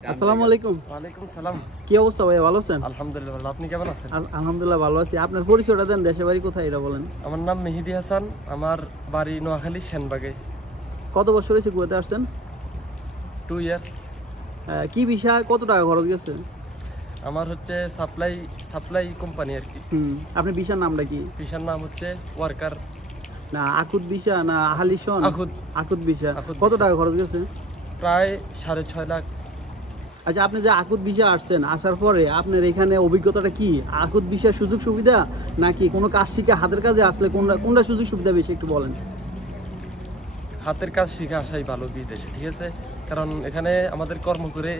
আসসালামু আলাইকুম। ওয়ালাইকুম সালাম। কি অবস্থা ভাই, ভালো আছেন? আলহামদুলিল্লাহ, আপনি কেমন আছেন? আলহামদুলিল্লাহ ভালো আছি। আপনার পরিচয়টা দেন, দেশের বাড়ি কোথায় এটা বলেন। আমার নাম মেহেদি হাসান, আমার বাড়ি নোয়াখালী সেনবাগে। কত বছর হয়েছে কুয়েতে আসছেন? 2 ইয়ার্স। কি বিষয়, কত টাকা খরচ গেছে? আমার হচ্ছে সাপ্লাই কোম্পানি আর কি। আপনার ভিসার নামটা কি? ভিসার নাম হচ্ছে ওয়ার্কার। না আকুত ভিসা না আহালিশন? আকুত ভিসা। কত টাকা খরচ গেছে? প্রায় 6.5 লাখ। আচ্ছা, আপনি যে আকুত ভিসা আসছেন, আসার পরে আপনার এখানে অভিজ্ঞতাটা কি? আকুত ভিসার সুযোগ সুবিধা নাকি কোনো কাজ শিখে হাতের কাজে আসলে কোনটা সুযোগ সুবিধা বেশি একটু বলেন। হাতের কাজ শিখে আসাই ভালো বিদেশে, ঠিক আছে? কারণ এখানে আমাদের কর্ম করে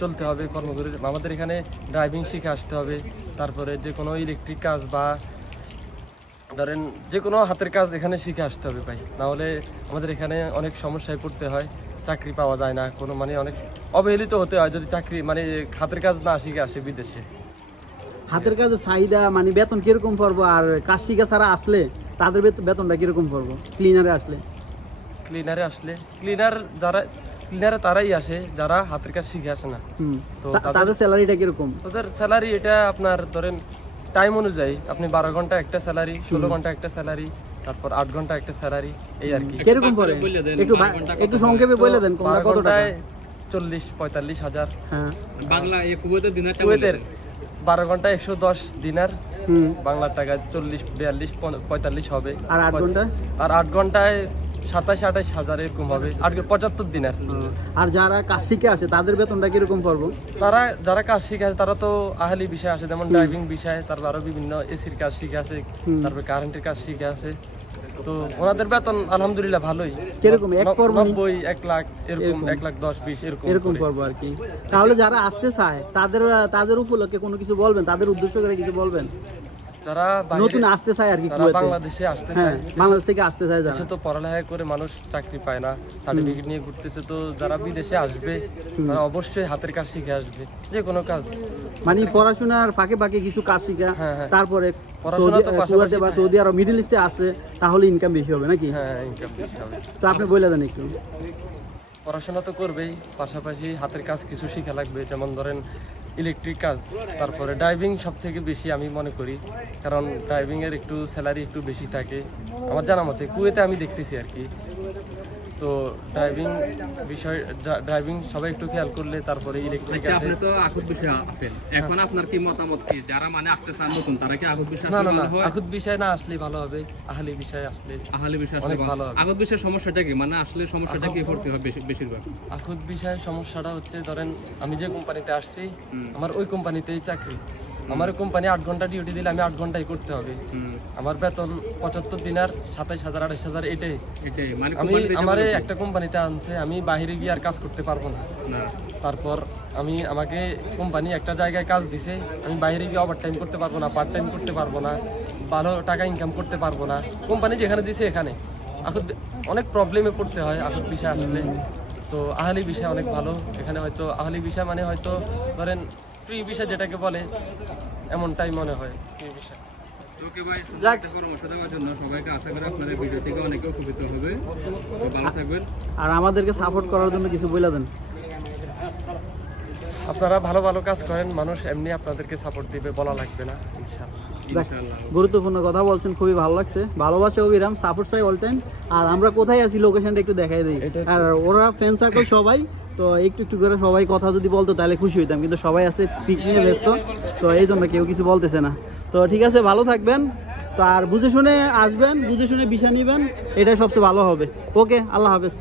চলতে হবে, কর্ম করে আমাদের এখানে ড্রাইভিং শিখে আসতে হবে। তারপরে যে কোনো ইলেকট্রিক কাজ বা ধরেন যে কোনো হাতের কাজ এখানে শিখে আসতে হবে ভাই, নাহলে আমাদের এখানে অনেক সমস্যায় পড়তে হয়, চাকরি পাওয়া যায় না, কোনো মানে অনেক অবহেলিত হতে হয় যদি চাকরি মানে হাতের কাজ না শিখে আসে বিদেশে। হাতের কাজে চাহিদা মানে বেতন কিরকম পড়বো, আর কাজ শিখা ছাড়া আসলে তাদের বেতনটা কিরকম পড়বো? ক্লিনারে আসলে ক্লিনারে তারাই আসে যারা হাতের কাজ শিখে আসে না। তো তাদের স্যালারিটা কিরকম? তাদের স্যালারি এটা আপনার ধরেন টাইম অনুযায়ী, আপনি 12 ঘন্টা একটা স্যালারি, 16 ঘন্টা একটা স্যালারি, তারপর 8 ঘন্টা একটা স্যালারি, এই আর কি। কিরকম পড়ে একটু সংক্ষেপে বলে দেন। কত টাকা? 40-45 হাজার। হ্যাঁ, বাংলা কুয়েতের দিনার, কুয়েতের 12 ঘন্টা 110 দিনার, বাংলার টাকায় 40-42-45 হবে। আর 8 ঘন্টা? আর 8 ঘন্টায় 27-28 হাজার এরকম হবে, 75 দিনার। আর যারা কাজ শিখে আসে তাদের বেতনটা কিরকম পড়বো? যারা কাজ শিখে আসে তারা তো আহলি বিষয় আসে, যেমন ড্রাইভিং বিষয়, তারপর আরো বিভিন্ন এসির কাজ শিখে আসে, তারপর কারেন্টের কাজ শিখে আসে। তো ওনাদের বেতন আলহামদুলিল্লাহ ভালোই। কিরকম? 1 লাখ এরকম, 1,10,20 এরকম পড়বো আর কি। তাহলে যারা আসতে চায় তাদের উপলক্ষে কোনো কিছু বলবেন, তাদের উদ্দেশ্য করে কিছু বলবেন? যারা নতুন আসতে চায় আর কি, বাংলাদেশে আসতে চায়, বাংলাদেশ থেকে আসতে চায় যারা, তো পড়ালেখা করে মানুষ চাকরি পায় না, সার্টিফিকেট নিয়ে ঘুরতেছে, তো যারা বিদেশে আসবে তারা অবশ্যই হাতের কাজ শিখে আসবে, যে কোনো কাজ মানে পড়াশোনার ফাঁকে ফাঁকে কিছু কাজ শিখা, তারপরে পড়াশোনা তো পাশাপাশি বা সৌদি আরব মিডল ইস্টে আসে, তাহলে ইনকাম বেশি হবে নাকি? হ্যাঁ, ইনকাম বেশি হবে। তো আপনি বলে দেন একটু। পড়াশোনা তো করবেই, পাশাপাশি হাতের কাজ কিছু শিখা লাগবে, যেমন ধরেন ইলেকট্রিক কাজ, তারপরে ড্রাইভিং সব থেকে বেশি আমি মনে করি, কারণ ড্রাইভিং এর একটু স্যালারি একটু বেশি থাকে আমার জানা মতে, কুয়েতে আমি দেখতেছি আর কি। তো ড্রাইভিং সবাই একটু খেয়াল করলে, তারপরে ইলেকট্রিক আছে। আপনি তো আকুত বিষয় আছেন, এখন আপনার কি মতামত কি? যারা মানে আসতে চান নতুন, তারা কি আকুত বিষয়? না, আকুত বিষয় না আসলে ভালো হবে, আহলি বিষয় আসলে অনেক ভালো হবে। আকুত বিষয়ের সমস্যাটা কি, মানে আসলে সমস্যাটা কি পড়তে হবে বেশিরভাগ? আকুত বিষয়ের সমস্যাটা হচ্ছে, ধরেন আমি যে কোম্পানিতে আসছি, আমার ওই কোম্পানিতেই চাকরি, আমার কোম্পানি 8 ঘন্টা ডিউটি দিলে আমি 8 ঘন্টাই করতে হবে। আমার বেতন 75 দিনার, 27,000-28,000, এটাই মানে আমার একটা কোম্পানিতে আনছে, আমি বাইরে গিয়ে আর কাজ করতে পারবো না। তারপর আমাকে কোম্পানি একটা জায়গায় কাজ দিছে, আমি বাইরে গিয়ে ওভার টাইম করতে পারবো না, পার্ট টাইম করতে পারবো না, ভালো টাকা ইনকাম করতে পারবো না। কোম্পানি যেখানে দিছে এখানে অনেক প্রবলেমে পড়তে হয় আকুত বিষয় আসলে। তো আহলি বিষয় অনেক ভালো এখানে, হয়তো আহলি বিষয় মানে হয়তো ধরেন ফ্রি বিষয় যেটাকে বলে, এমনটাই মনে হয় ফ্রি বিষয়। ওকে ভাই, পরামর্শ দেওয়ার জন্য সবাইকে আশা করি আপনাদের ভিডিও থেকে অনেক উপকৃত হবে। ভালো থাকবেন, আর আমাদেরকে সাপোর্ট করার জন্য কিছু বলে দেন। আপনারা ভালো ভালো কাজ করেন, মানুষ এমনি আপনাদেরকে সাপোর্ট দিবে, বলা লাগবে না ইনশাআল্লাহ। গুরুত্বপূর্ণ কথা বলছেন, খুবই ভালো লাগছে। ভালোবাসা অবিরাম, সাপোর্ট চাই অল টাইম। আর আমরা কোথায় আছি লোকেশনটা একটু দেখাই দিই। আর ওরা ফ্রেন্ড সার্কেল সবাই, তো একটু করে সবাই কথা যদি বলতো তাহলে খুশি হইতাম, কিন্তু সবাই আছে পিকনিকে ব্যস্ত, তো এই জন্য কেউ কিছু বলতেছে না। তো ঠিক আছে, ভালো থাকবেন। তো আর বুঝে শুনে আসবেন, বুঝে শুনে ভিসা নিবেন, এটাই সবচেয়ে ভালো হবে। ওকে, আল্লাহ হাফেজ।